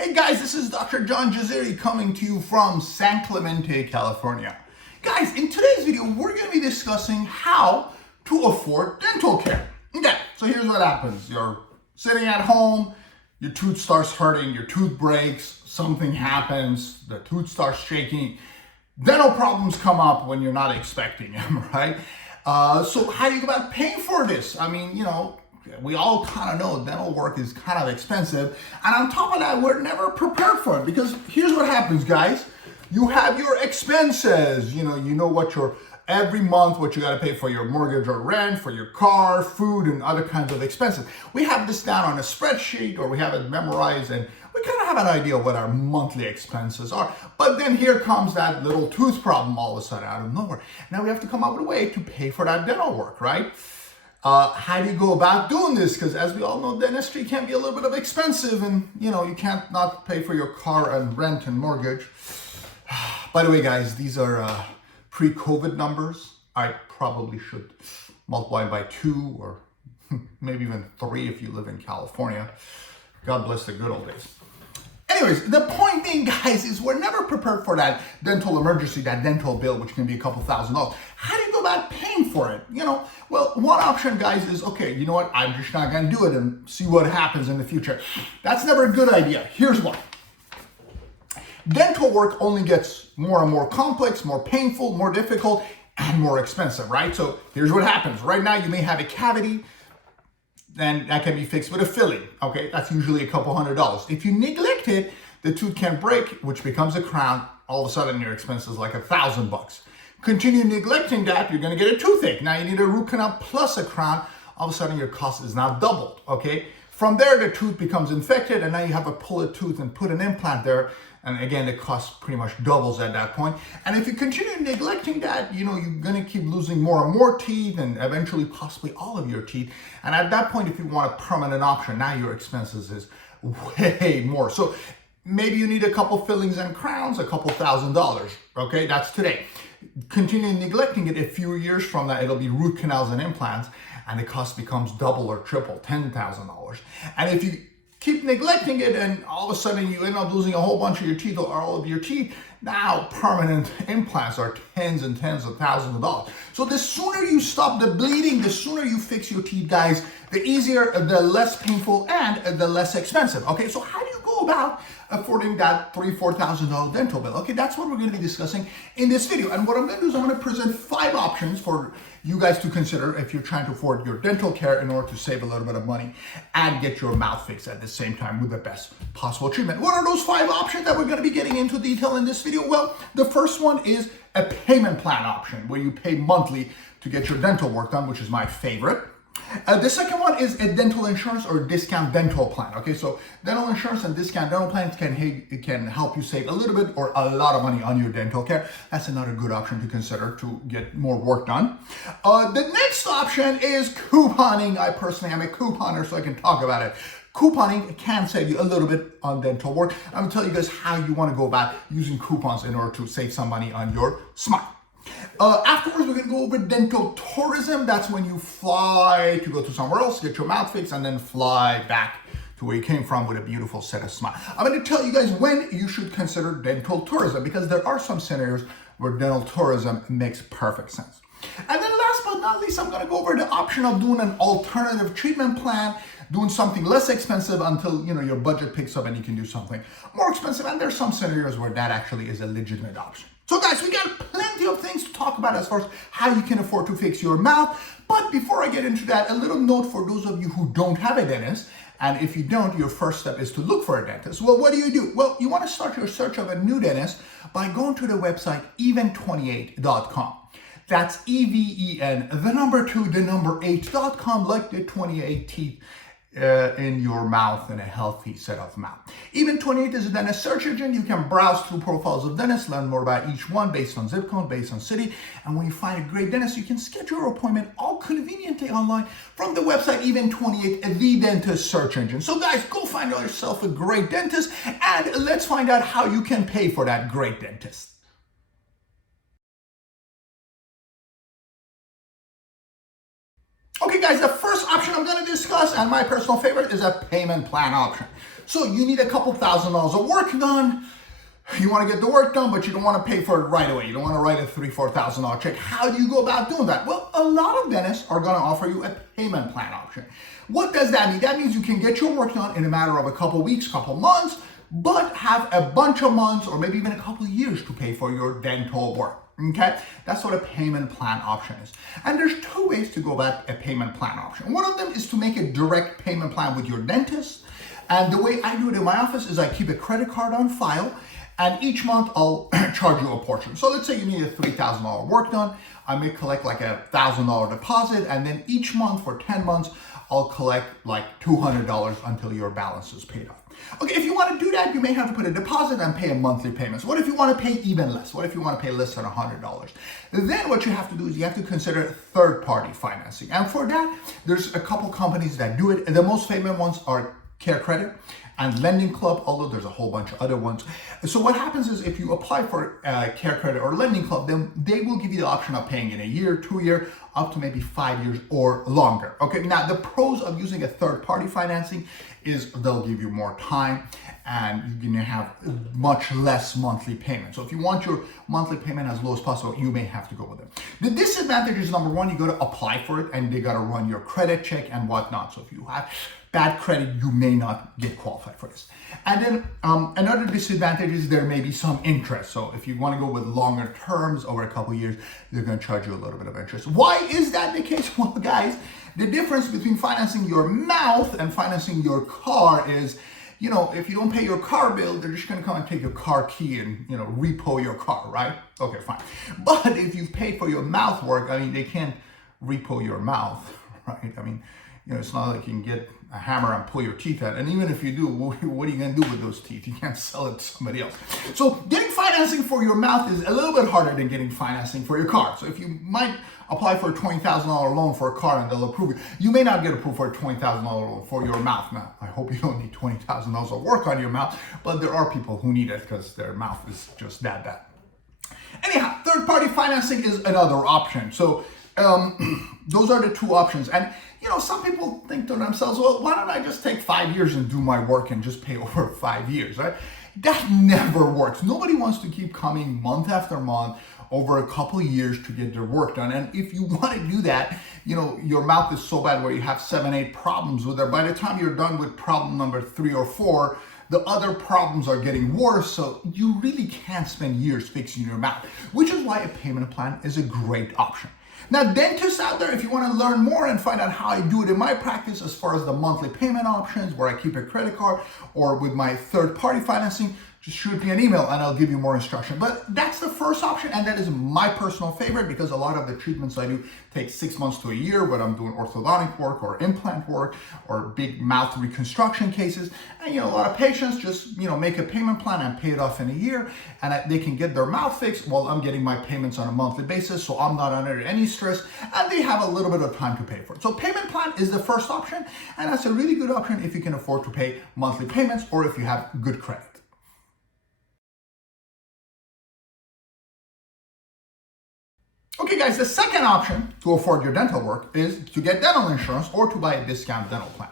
Hey guys, this is Dr. John Jazeri coming to you from San Clemente, California. Guys, in today's video, we're going to be discussing how to afford dental care. Okay, so here's what happens. You're sitting at home, your tooth starts hurting, your tooth breaks, something happens, the tooth starts shaking. Dental problems come up when you're not expecting them, right? So how do you go about paying for this? I mean, we all kind of know dental work is kind of expensive. And on top of that, we're never prepared for it because here's what happens, guys. You have your expenses. You know what your every month, what you got to pay for your mortgage or rent, for your car, food, and other kinds of expenses. We have this down on a spreadsheet or we have it memorized and we kind of have an idea of what our monthly expenses are. But then here comes that little tooth problem all of a sudden out of nowhere. Now we have to come up with a way to pay for that dental work, right? How do you go about doing this? Because as we all know, dentistry can be a little bit of expensive and, you can't not pay for your car and rent and mortgage. By the way, guys, these are pre-COVID numbers. I probably should multiply by 2 or maybe even 3 if you live in California. God bless the good old days. Anyways, the point being, guys, is we're never prepared for that dental emergency, that dental bill, which can be a couple $1,000s. How do you go about paying for it? Well, one option, guys, is, okay, you know what? I'm just not going to do it and see what happens in the future. That's never a good idea. Here's why. Dental work only gets more and more complex, more painful, more difficult, and more expensive, right? So here's what happens. Right now, you may have a cavity, then that can be fixed with a filling, okay? That's usually a couple $100s. If you neglect it, the tooth can break, which becomes a crown. All of a sudden, your expense is like $1,000. Continue neglecting that, you're gonna get a toothache. Now you need a root canal plus a crown. All of a sudden, your cost is now doubled, okay? From there, the tooth becomes infected, and now you have to pull a tooth and put an implant there. And again, the cost pretty much doubles at that point. And if you continue neglecting that, you're gonna keep losing more and more teeth and eventually possibly all of your teeth. And at that point, if you want a permanent option, now your expenses is way more. So maybe you need a couple fillings and crowns, a couple $1,000s, okay? That's today. Continue neglecting it, a few years from that, it'll be root canals and implants, and the cost becomes double or triple, $10,000. And if you keep neglecting it and all of a sudden you end up losing a whole bunch of your teeth or all of your teeth, now permanent implants are tens and tens of thousands of dollars. So the sooner you stop the bleeding, the sooner you fix your teeth, guys, the easier, the less painful, and the less expensive. Okay, so how do you go about affording that $3,000, $4,000 dental bill? Okay, that's what we're going to be discussing in this video. And what I'm going to do is I'm going to present 5 options for you guys to consider if you're trying to afford your dental care in order to save a little bit of money and get your mouth fixed at the same time with the best possible treatment. What are those 5 options that we're going to be getting into detail in this video? Well, the first one is a payment plan option where you pay monthly to get your dental work done, which is my favorite. The second one is a dental insurance or discount dental plan. Okay, so dental insurance and discount dental plans can help you save a little bit or a lot of money on your dental care. That's another good option to consider to get more work done. The next option is couponing. I personally am a couponer, so I can talk about it. Couponing can save you a little bit on dental work. I'm gonna tell you guys how you wanna go about using coupons in order to save some money on your smile. Afterwards, we're going to go over dental tourism. That's when you fly to go to somewhere else, get your mouth fixed, and then fly back to where you came from with a beautiful set of smile. I'm going to tell you guys when you should consider dental tourism because there are some scenarios where dental tourism makes perfect sense. And then last but not least, I'm going to go over the option of doing an alternative treatment plan, doing something less expensive until your budget picks up and you can do something more expensive. And there's some scenarios where that actually is a legitimate option. So guys, we got plenty of things to talk about as far as how you can afford to fix your mouth. But before I get into that, a little note for those of you who don't have a dentist. And if you don't, your first step is to look for a dentist. Well, what do? Well, you want to start your search of a new dentist by going to the website even28.com. That's EVEN, the number 2, the number 8.com, like the 28 teeth in your mouth and a healthy set of mouth. Even 28 is a dentist search engine. You can browse through profiles of dentists, learn more about each one based on zip code, based on city. And when you find a great dentist, you can schedule your appointment all conveniently online from the website Even 28, the dentist search engine. So guys, go find yourself a great dentist and let's find out how you can pay for that great dentist. Okay guys, the first option I'm going to discuss and my personal favorite is a payment plan option. So you need a couple $1,000s of work done. You want to get the work done, but you don't want to pay for it right away. You don't want to write a $3,000-4,000 check. How do you go about doing that? Well, a lot of dentists are going to offer you a payment plan option. What does that mean? That means you can get your work done in a matter of a couple weeks, couple months, but have a bunch of months or maybe even a couple of years to pay for your dental work. Okay, that's what a payment plan option is. And there's two ways to go about a payment plan option. One of them is to make a direct payment plan with your dentist. And the way I do it in my office is I keep a credit card on file, and each month I'll charge you a portion. So let's say you need a $3,000 work done. I may collect like a $1,000 deposit, and then each month for 10 months, I'll collect like $200 until your balance is paid off. Okay, if you want to do that, you may have to put a deposit and pay a monthly payment. So what if you want to pay even less? What if you want to pay less than $100? Then what you have to do is you have to consider third-party financing. And for that, there's a couple companies that do it. And the most famous ones are Care Credit and Lending Club, although there's a whole bunch of other ones. So what happens is if you apply for Care Credit or Lending Club, then they will give you the option of paying in a year, 2 year, up to maybe 5 years or longer. Okay, now the pros of using a third-party financing is they'll give you more time and you're gonna have much less monthly payment. So if you want your monthly payment as low as possible, you may have to go with it. The disadvantage is, number one, you gotta apply for it and they gotta run your credit check and whatnot. So if you have bad credit, you may not get qualified for this. And then another disadvantage is there may be some interest. So if you want to go with longer terms over a couple of years, they're going to charge you a little bit of interest. Why is that the case? Well, guys, the difference between financing your mouth and financing your car is, you know, if you don't pay your car bill, they're just going to come and take your car key and, you know, repo your car, right? Okay, fine. But if you've paid for your mouth work, I mean, they can't repo your mouth, right? I mean, you know, it's not like you can get a hammer and pull your teeth out. And even if you do, what are you going to do with those teeth? You can't sell it to somebody else. So getting financing for your mouth is a little bit harder than getting financing for your car. So if you might apply for a $20,000 loan for a car and they'll approve it, you may not get approved for a $20,000 loan for your mouth. Now, I hope you don't need $20,000 of work on your mouth, but there are people who need it because their mouth is just that bad. Anyhow, third-party financing is another option. So those are the two options. And you know, some people think to themselves, well, why don't I just take 5 years and do my work and just pay over 5 years, right? That never works. Nobody wants to keep coming month after month over a couple of years to get their work done. And if you want to do that, you know, your mouth is so bad where you have 7, 8 problems with it. By the time you're done with problem number 3 or 4, the other problems are getting worse. So you really can't spend years fixing your mouth, which is why a payment plan is a great option. Now, dentists out there, if you want to learn more and find out how I do it in my practice as far as the monthly payment options, where I keep a credit card, or with my third-party financing, just shoot me an email and I'll give you more instruction. But that's the first option, and that is my personal favorite because a lot of the treatments I do take 6 months to a year, whether I'm doing orthodontic work or implant work or big mouth reconstruction cases. And you know, a lot of patients just, you know, make a payment plan and pay it off in a year, and they can get their mouth fixed while I'm getting my payments on a monthly basis, so I'm not under any stress, and they have a little bit of time to pay for it. So payment plan is the first option, and that's a really good option if you can afford to pay monthly payments or if you have good credit. Okay guys, the second option to afford your dental work is to get dental insurance or to buy a discount dental plan.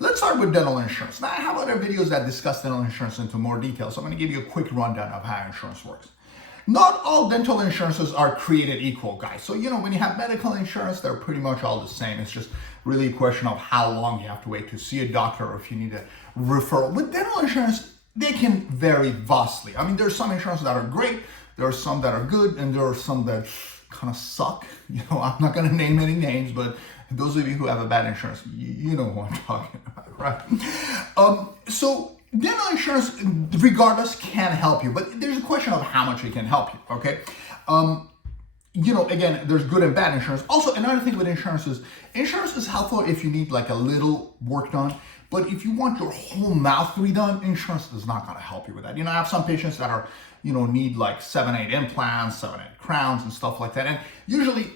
Let's start with dental insurance. Now I have other videos that discuss dental insurance into more detail, so I'm going to give you a quick rundown of how insurance works. Not all dental insurances are created equal, guys. So, you know, when you have medical insurance, they're pretty much all the same. It's just really a question of how long you have to wait to see a doctor or if you need a referral. With dental insurance, they can vary vastly. I mean, there's some insurances that are great, there are some that are good, and there are some that kind of suck. You know, I'm not going to name any names, but those of you who have a bad insurance, you know who I'm talking about, right? So dental insurance, regardless, can help you, but there's a question of how much it can help you, okay? You know, again, there's good and bad insurance. Also, another thing with insurance is helpful if you need like a little work done, but if you want your whole mouth redone, insurance is not going to help you with that. You know, I have some patients that are, you know, need like 7, 8 implants, 7, 8 crowns and stuff like that. And usually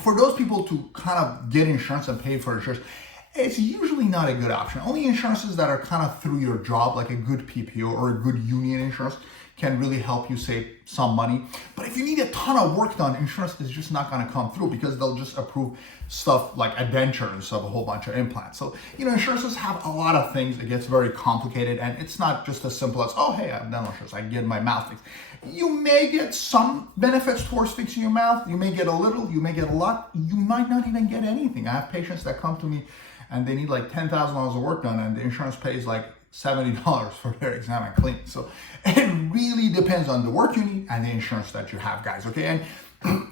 for those people to kind of get insurance and pay for insurance, it's usually not a good option. Only insurances that are kind of through your job, like a good PPO or a good union insurance, can really help you save some money. But if you need a ton of work done, insurance is just not going to come through because they'll just approve stuff like a denture instead of a whole bunch of implants. So, insurances have a lot of things. It gets very complicated, and it's not just as simple as, oh, hey, I have dental insurance, I get my mouth fixed. You may get some benefits towards fixing your mouth. You may get a little, you may get a lot. You might not even get anything. I have patients that come to me and they need like $10,000 of work done, and the insurance pays like $70 for their exam and cleaning. So it really depends on the work you need and the insurance that you have, guys, okay? And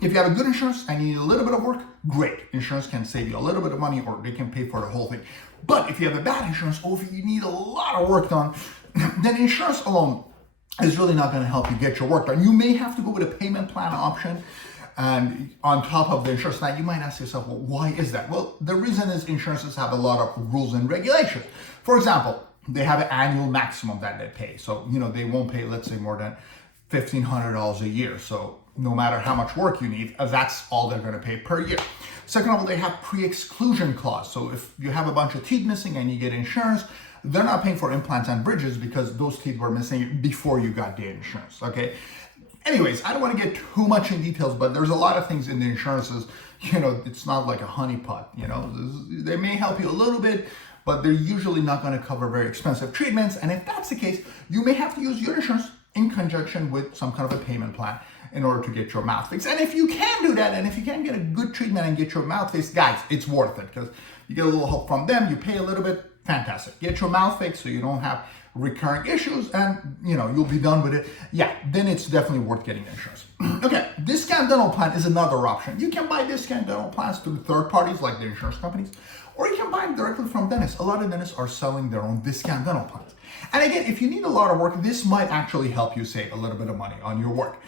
if you have a good insurance and you need a little bit of work, great. Insurance can save you a little bit of money, or they can pay for the whole thing. But if you have a bad insurance, or if you need a lot of work done, then insurance alone is really not going to help you get your work done. You may have to go with a payment plan option and on top of the insurance. Now, you might ask yourself, well, why is that? Well, the reason is insurances have a lot of rules and regulations. For example, they have an annual maximum that they pay. So, they won't pay, let's say, more than $1,500 a year. So no matter how much work you need, that's all they're going to pay per year. Second of all, they have pre-exclusion clause. So if you have a bunch of teeth missing and you get insurance, they're not paying for implants and bridges because those teeth were missing before you got the insurance, okay? Anyways, I don't want to get too much in details, but there's a lot of things in the insurances. It's not like a honeypot, They may help you a little bit, but they're usually not going to cover very expensive treatments. And if that's the case, you may have to use your insurance in conjunction with some kind of a payment plan in order to get your mouth fixed. And if you can do that, and if you can get a good treatment and get your mouth fixed, guys, it's worth it because you get a little help from them, you pay a little bit, fantastic. Get your mouth fixed so you don't have recurring issues, and you'll be done with it. Yeah, then it's definitely worth getting insurance. Okay, discount dental plan is another option. You can buy discount dental plans through third parties like the insurance companies, or you can buy them directly from dentists. A lot of dentists are selling their own discount dental plans. And again, if you need a lot of work, this might actually help you save a little bit of money on your work.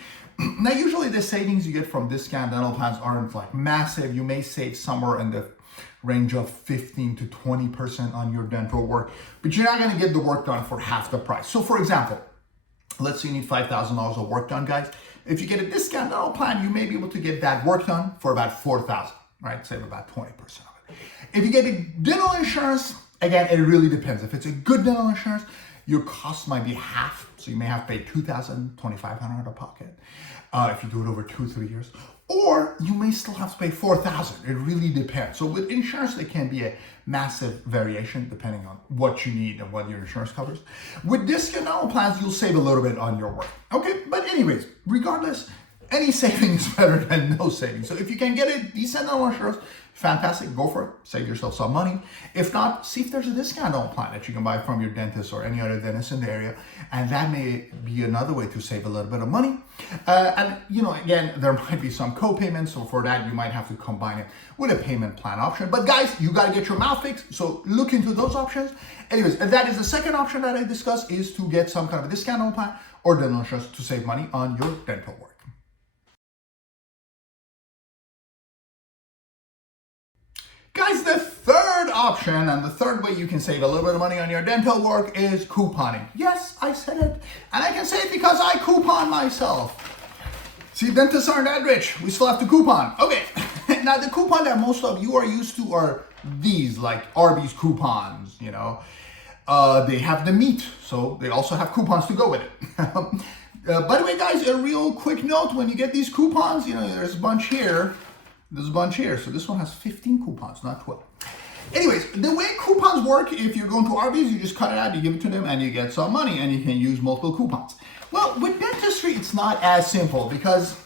Now, usually the savings you get from discount dental plans aren't like massive. You may save somewhere in the range of 15 to 20% on your dental work, but you're not going to get the work done for half the price. So for example, let's say you need $5,000 of work done, guys. If you get a discount dental plan, you may be able to get that work done for about $4,000, right? Save about 20% of it. If you get a dental insurance, again, it really depends. If it's a good dental insurance, your cost might be half. So you may have to pay $2,000, $2,500 out of pocket if you do it over 2-3 years. Or you may still have to pay $4,000. It really depends. So with insurance, there can be a massive variation depending on what you need and what your insurance covers. With discount dental plans, you'll save a little bit on your work. Okay, but anyways, regardless, any savings is better than no savings. So if you can get a decent dental insurance, fantastic, go for it. Save yourself some money. If not, see if there's a discount dental plan that you can buy from your dentist or any other dentist in the area. And that may be another way to save a little bit of money. And again, there might be some co-payments. So for that, you might have to combine it with a payment plan option. But guys, you got to get your mouth fixed. So look into those options. Anyways, and that is the second option that I discussed, is to get some kind of a discount dental plan or dental insurance to save money on your dental work. Guys, the third option and the third way you can save a little bit of money on your dental work is couponing. Yes, I said it. And I can say it because I coupon myself. See, dentists aren't that rich. We still have to coupon. Okay. Now, the coupon that most of you are used to are these, like Arby's coupons, They have the meat, so they also have coupons to go with it. By the way, guys, a real quick note, when you get these coupons, there's a bunch here. There's a bunch here. So this one has 15 coupons, not 12. Anyways, the way coupons work, if you're going to Arby's, you just cut it out, you give it to them, and you get some money, and you can use multiple coupons. Well, with dentistry, it's not as simple because,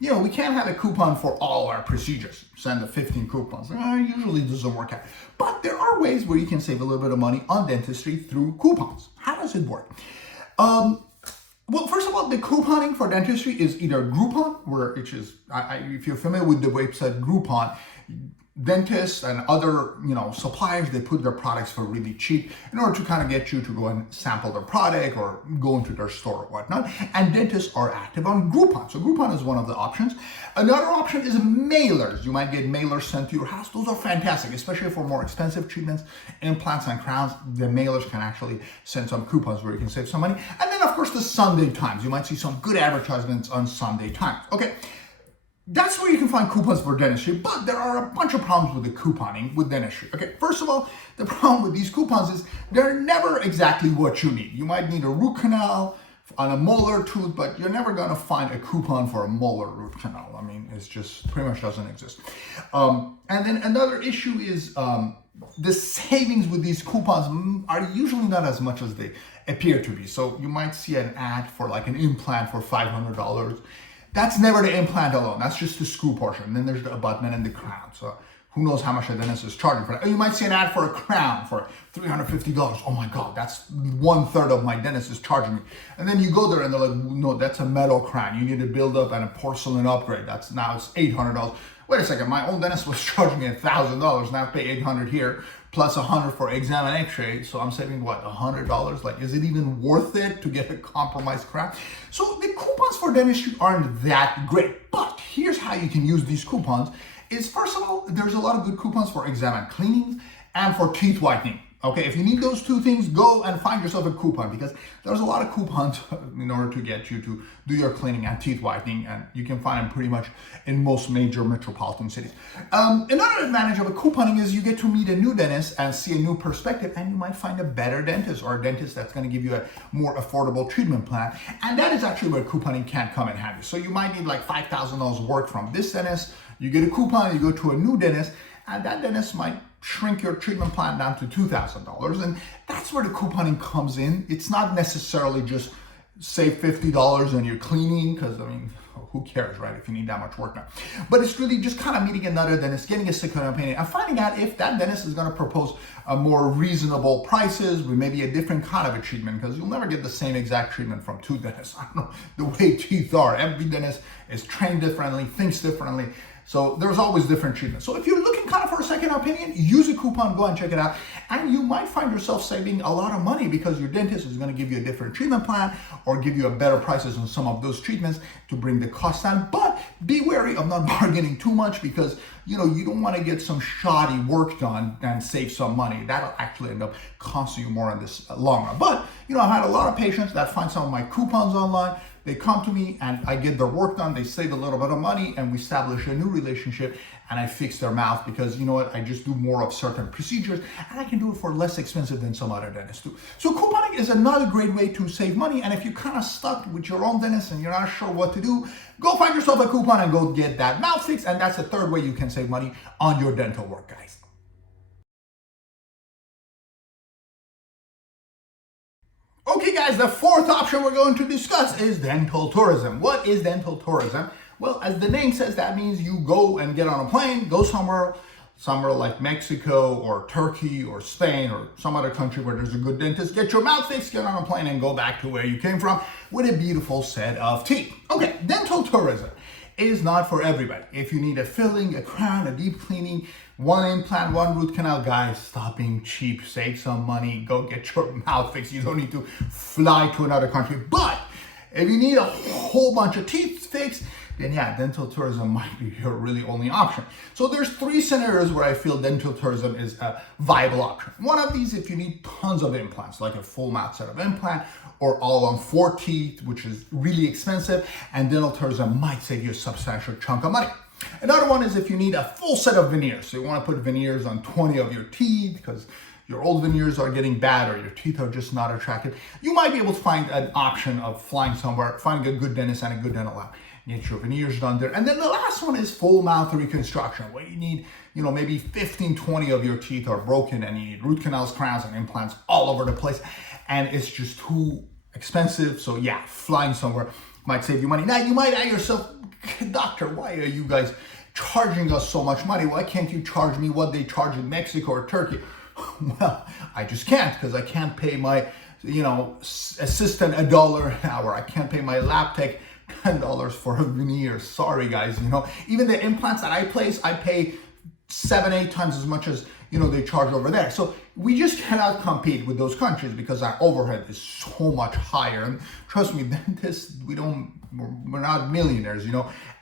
we can't have a coupon for all our procedures. Send the 15 coupons. It usually doesn't work out. But there are ways where you can save a little bit of money on dentistry through coupons. How does it work? Well, first of all, the couponing for dentistry is either Groupon, which is, if you're familiar with the website Groupon, dentists and other, suppliers, they put their products for really cheap in order to kind of get you to go and sample their product or go into their store or whatnot. And dentists are active on Groupon. So Groupon is one of the options. Another option is mailers. You might get mailers sent to your house. Those are fantastic, especially for more expensive treatments, implants and crowns. The mailers can actually send some coupons where you can save some money. And then, of course, the Sunday Times. You might see some good advertisements on Sunday Times. Okay. That's where you can find coupons for dentistry, but there are a bunch of problems with the couponing with dentistry. Okay, first of all, the problem with these coupons is they're never exactly what you need. You might need a root canal on a molar tooth, but you're never gonna find a coupon for a molar root canal. I mean, it's just pretty much doesn't exist. And then another issue is the savings with these coupons are usually not as much as they appear to be. So you might see an ad for like an implant for $500. That's never the implant alone. That's just the screw portion. And then there's the abutment and the crown. So who knows how much a dentist is charging for that. You might see an ad for a crown for $350. Oh my God, that's 1/3 of my dentist is charging me. And then you go there and they're like, no, that's a metal crown. You need a build up and a porcelain upgrade. Now it's $800. Wait a second, my old dentist was charging me $1,000. Now I pay $800 here, plus $100 for exam and x-ray. So I'm saving what, $100? Like, is it even worth it to get a compromised crown? So the coupons for dentistry aren't that great, but here's how you can use these coupons is, first of all, there's a lot of good coupons for exam and cleanings and for teeth whitening. Okay, if you need those two things, go and find yourself a coupon, because there's a lot of coupons in order to get you to do your cleaning and teeth whitening, and you can find them pretty much in most major metropolitan cities. Another advantage of a couponing is you get to meet a new dentist and see a new perspective, and you might find a better dentist or a dentist that's going to give you a more affordable treatment plan, and that is actually where couponing can come in handy. So you might need like $5,000 work from this dentist, you get a coupon, you go to a new dentist, and that dentist might shrink your treatment plan down to $2,000. And that's where the couponing comes in. It's not necessarily just save $50 on your cleaning, because I mean, who cares, right, if you need that much work done. But it's really just kind of meeting another dentist, getting a second opinion, and finding out if that dentist is going to propose a more reasonable prices with maybe a different kind of a treatment, because you'll never get the same exact treatment from two dentists. I don't know, the way teeth are. Every dentist is trained differently, thinks differently. So there's always different treatments. So if you're looking kind of for a second opinion, use a coupon, go and check it out. And you might find yourself saving a lot of money, because your dentist is going to give you a different treatment plan or give you a better prices on some of those treatments to bring the cost down. But be wary of not bargaining too much, because you don't want to get some shoddy work done and save some money. That'll actually end up costing you more in this long run. But I've had a lot of patients that find some of my coupons online. They come to me and I get their work done. They save a little bit of money and we establish a new relationship, and I fix their mouth, because you know what? I just do more of certain procedures and I can do it for less expensive than some other dentists do. So couponing is another great way to save money. And if you're kind of stuck with your own dentist and you're not sure what to do, go find yourself a coupon and go get that mouth fixed. And that's the third way you can save money on your dental work, guys. Okay guys, the fourth option we're going to discuss is dental tourism. What is dental tourism? Well, as the name says, that means you go and get on a plane, go somewhere like Mexico or Turkey or Spain or some other country where there's a good dentist, get your mouth fixed, get on a plane and go back to where you came from with a beautiful set of teeth. Okay, dental tourism is not for everybody. If you need a filling, a crown, a deep cleaning, one implant, one root canal, guys, stop being cheap, save some money, go get your mouth fixed. You don't need to fly to another country. But if you need a whole bunch of teeth fixed, then yeah, dental tourism might be your really only option. So there's 3 scenarios where I feel dental tourism is a viable option. One of these, if you need tons of implants, like a full mouth set of implant, or all on 4 teeth, which is really expensive, and dental tourism might save you a substantial chunk of money. Another one is if you need a full set of veneers. So you want to put veneers on 20 of your teeth because your old veneers are getting bad or your teeth are just not attractive. You might be able to find an option of flying somewhere, finding a good dentist and a good dental lab. Get your veneers done there. And then the last one is full mouth reconstruction, where you need, maybe 15, 20 of your teeth are broken and you need root canals, crowns, and implants all over the place. And it's just too expensive. So yeah, flying somewhere might save you money. Now you might ask yourself, doctor, why are you guys charging us so much money? Why can't you charge me what they charge in Mexico or Turkey? Well, I just can't, because I can't pay my, assistant $1 an hour. I can't pay my lab tech $10 for a veneer. Sorry guys, even the implants that I place, I pay 7-8 times as much as they charge over there. So we just cannot compete with those countries because our overhead is so much higher. And trust me, dentists, we're not millionaires.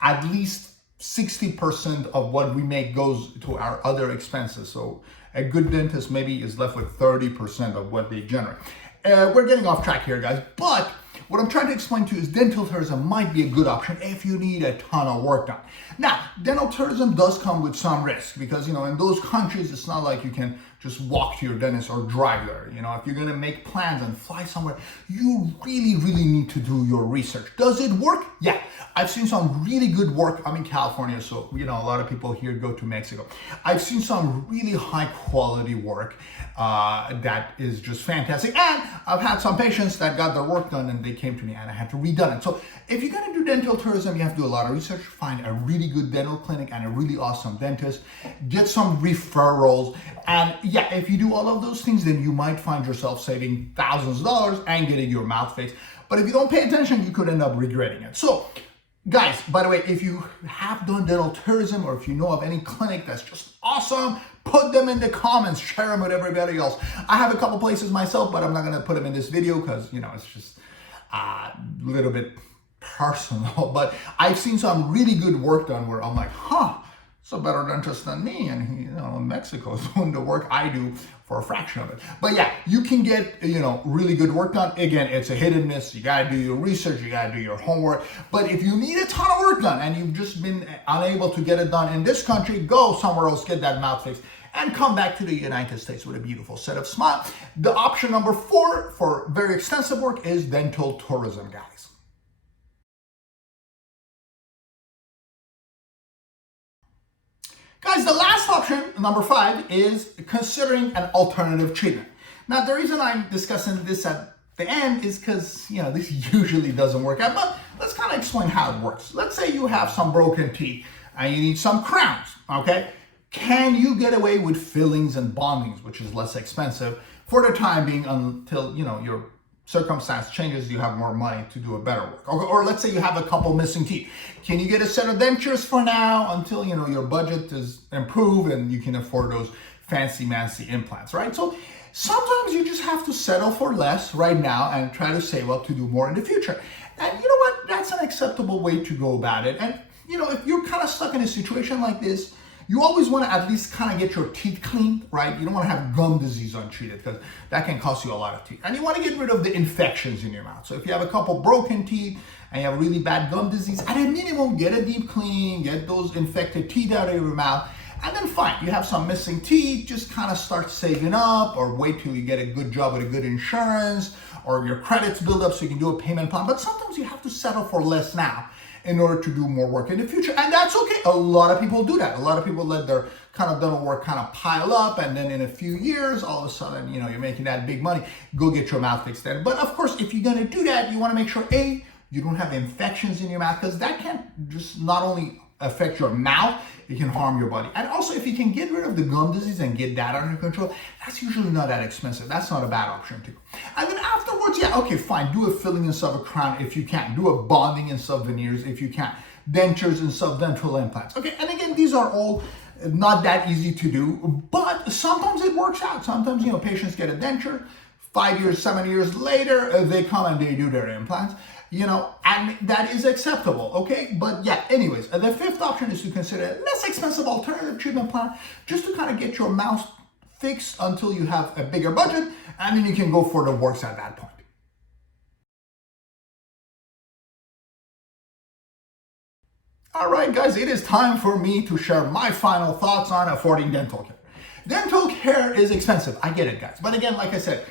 At least 60% of what we make goes to our other expenses. So a good dentist maybe is left with 30% of what they generate. We're getting off track here, guys, but what I'm trying to explain to you is dental tourism might be a good option if you need a ton of work done. Now, dental tourism does come with some risk because, in those countries, it's not like you can just walk to your dentist or drive there. If you're gonna make plans and fly somewhere, you really need to do your research. Does it work? Yeah, I've seen some really good work. I'm in California, so a lot of people here go to Mexico. I've seen some really high quality work that is just fantastic. And I've had some patients that got their work done and they came to me and I had to redone it. So if you're gonna do dental tourism, you have to do a lot of research, find a really good dental clinic and a really awesome dentist, get some referrals, and yeah, if you do all of those things, then you might find yourself saving thousands of dollars and getting your mouth fixed. But if you don't pay attention, you could end up regretting it. So guys, by the way, if you have done dental tourism or if you know of any clinic that's just awesome, put them in the comments, share them with everybody else. I have a couple places myself, but I'm not gonna put them in this video because, it's just a little bit personal. But I've seen some really good work done where I'm like, it's a better dentist than me, and he, in Mexico is doing the work I do for a fraction of it. But yeah, you can get, really good work done. Again, it's a hit and miss. You gotta do your research, you gotta do your homework. But if you need a ton of work done and you've just been unable to get it done in this country, go somewhere else, get that mouth fixed, and come back to the United States with a beautiful set of smile. The option number 4 for very extensive work is dental tourism, guys. Guys, the last option, number 5, is considering an alternative treatment. Now, the reason I'm discussing this at the end is because, this usually doesn't work out, but let's kind of explain how it works. Let's say you have some broken teeth and you need some crowns, okay? Can you get away with fillings and bondings, which is less expensive, for the time being until, your circumstance changes, you have more money to do a better work. Or let's say you have a couple missing teeth. Can you get a set of dentures for now until, your budget is improved and you can afford those fancy-mancy implants, right? So sometimes you just have to settle for less right now and try to save up to do more in the future. And you know what? That's an acceptable way to go about it. And, if you're kind of stuck in a situation like this, you always want to at least kind of get your teeth cleaned, right? You don't want to have gum disease untreated because that can cost you a lot of teeth. And you want to get rid of the infections in your mouth. So if you have a couple broken teeth and you have really bad gum disease, at a minimum, get a deep clean, get those infected teeth out of your mouth, and then fine, you have some missing teeth, just kind of start saving up or wait till you get a good job with a good insurance or your credits build up so you can do a payment plan. But sometimes you have to settle for less now in order to do more work in the future. And that's okay. A lot of people do that. A lot of people let their kind of dental work kind of pile up, and then in a few years, all of a sudden, you're making that big money. Go get your mouth fixed then. But of course, if you're gonna do that, you wanna make sure, A, you don't have infections in your mouth, because that can just not only affect your mouth, it can harm your body. And also, if you can get rid of the gum disease and get that under control, that's usually not that expensive. That's not a bad option too. And then afterwards, yeah, okay, fine. Do a filling instead of a crown if you can. Do a bonding instead of veneers if you can. Dentures instead of dental implants. Okay, and again, these are all not that easy to do, but sometimes it works out. Sometimes, patients get a denture, 5 years, 7 years later, they come and they do their implants. And that is acceptable, okay? But yeah, anyways, the 5th option is to consider a less expensive alternative treatment plan just to kind of get your mouth fixed until you have a bigger budget, and then you can go for the works at that point. All right, guys, it is time for me to share my final thoughts on affording dental care. Dental care is expensive. I get it, guys. But again, like I said,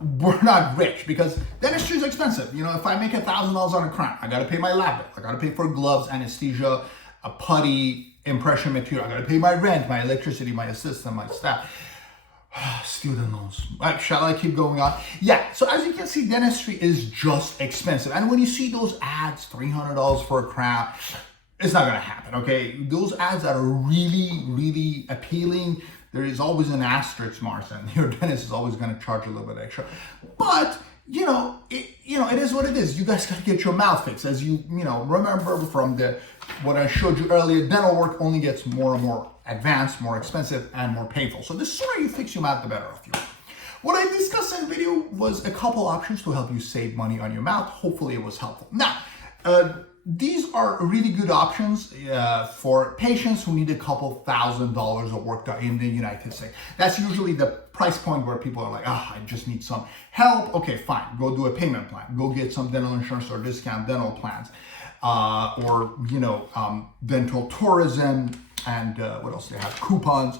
we're not rich because dentistry is expensive. If I make $1,000 on a crown, I got to pay my lab bill. I got to pay for gloves, anesthesia, a putty, impression material. I got to pay my rent, my electricity, my assistant, my staff. Student loans. Right, shall I keep going on? Yeah, so as you can see, dentistry is just expensive. And when you see those ads, $300 for a crown, it's not going to happen, okay? Those ads that are really, really appealing, there is always an asterisk mark, and your dentist is always going to charge a little bit extra. But it is what it is. You guys got to get your mouth fixed. As you remember from what I showed you earlier, dental work only gets more and more advanced, more expensive, and more painful. So the sooner you fix your mouth, the better off you are. What I discussed in the video was a couple options to help you save money on your mouth. Hopefully it was helpful. Now, These are really good options for patients who need a couple $1,000s of work done in the United States. That's usually the price point where people are like, I just need some help. Okay, fine, go do a payment plan. Go get some dental insurance or discount dental plans. Or, dental tourism, and what else do they have? Coupons,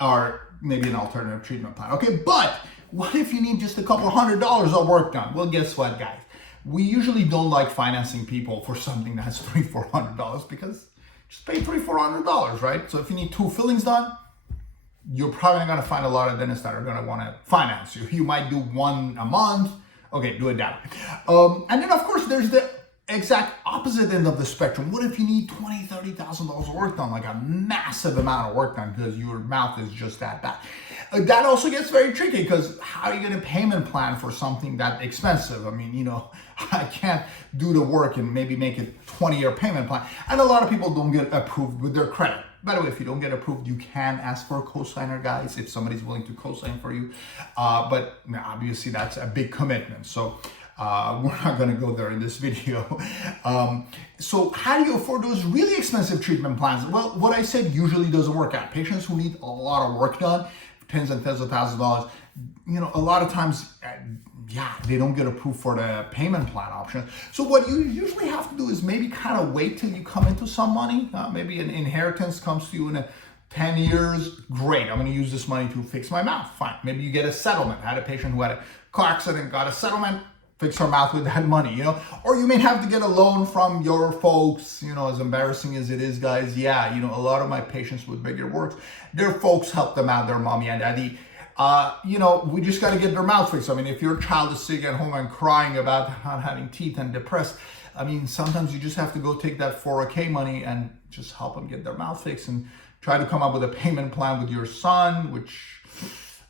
or maybe an alternative treatment plan. Okay, but what if you need just a couple $100s of work done? Well, guess what, guys? We usually don't like financing people for something that's $300-400 because just pay $300-400, right? So if you need 2 fillings done, you're probably not gonna find a lot of dentists that are gonna wanna finance you. You might do 1 a month. Okay, do it that way. And then of course there's the exact opposite end of the spectrum. What if you need $20,000-30,000 of work done, like a massive amount of work done because your mouth is just that bad? That also gets very tricky because how are you going to payment plan for something that expensive? I mean, I can't do the work and maybe make a 20-year payment plan. And a lot of people don't get approved with their credit. By the way, if you don't get approved, you can ask for a cosigner, guys, if somebody's willing to cosign for you. But obviously that's a big commitment. So we're not going to go there in this video. So how do you afford those really expensive treatment plans? Well, what I said usually doesn't work out. Patients who need a lot of work done, tens and tens of thousands of dollars, a lot of times, they don't get approved for the payment plan option. So what you usually have to do is maybe kind of wait till you come into some money. Maybe an inheritance comes to you in 10 years. Great, I'm going to use this money to fix my mouth. Fine. Maybe you get a settlement. I had a patient who had a car accident, got a settlement, fix her mouth with that money, or you may have to get a loan from your folks, as embarrassing as it is, guys. Yeah, a lot of my patients with bigger works, their folks help them out, their mommy and daddy. We just got to get their mouth fixed. I mean, if your child is sick at home and crying about not having teeth and depressed, I mean, sometimes you just have to go take that 401k money and just help them get their mouth fixed and try to come up with a payment plan with your son, which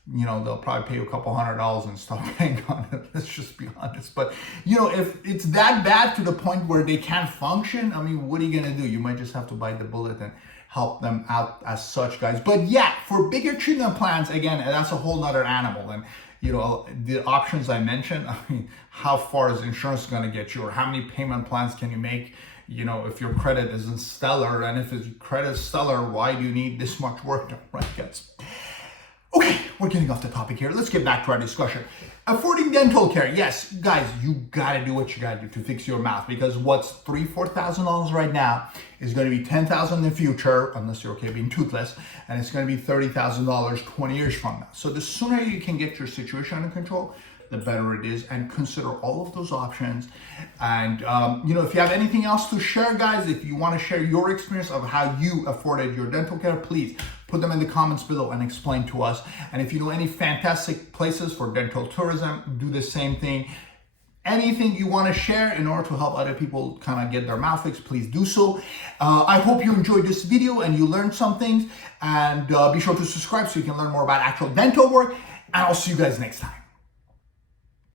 they'll probably pay you a couple $100s and stop paying on it. Let's just be honest. But, if it's that bad to the point where they can't function, I mean, what are you going to do? You might just have to bite the bullet and help them out as such, guys. But yeah, for bigger treatment plans, again, that's a whole nother animal. And, the options I mentioned, I mean, how far is insurance going to get you, or how many payment plans can you make? If your credit isn't stellar, and if your credit is stellar, why do you need this much work done, right, guys? Okay, we're getting off the topic here. Let's get back to our discussion. Affording dental care. Yes, guys, you gotta do what you gotta do to fix your mouth, because what's $3,000-4,000 right now is gonna be $10,000 in the future, unless you're okay being toothless, and it's gonna be $30,000 20 years from now. So the sooner you can get your situation under control, the better it is, and consider all of those options. And if you have anything else to share, guys, if you want to share your experience of how you afforded your dental care, please put them in the comments below and explain to us. And if you know any fantastic places for dental tourism, do the same thing. Anything you want to share in order to help other people kind of get their mouth fixed, please do so. I hope you enjoyed this video and you learned some things. And be sure to subscribe so you can learn more about actual dental work. And I'll see you guys next time.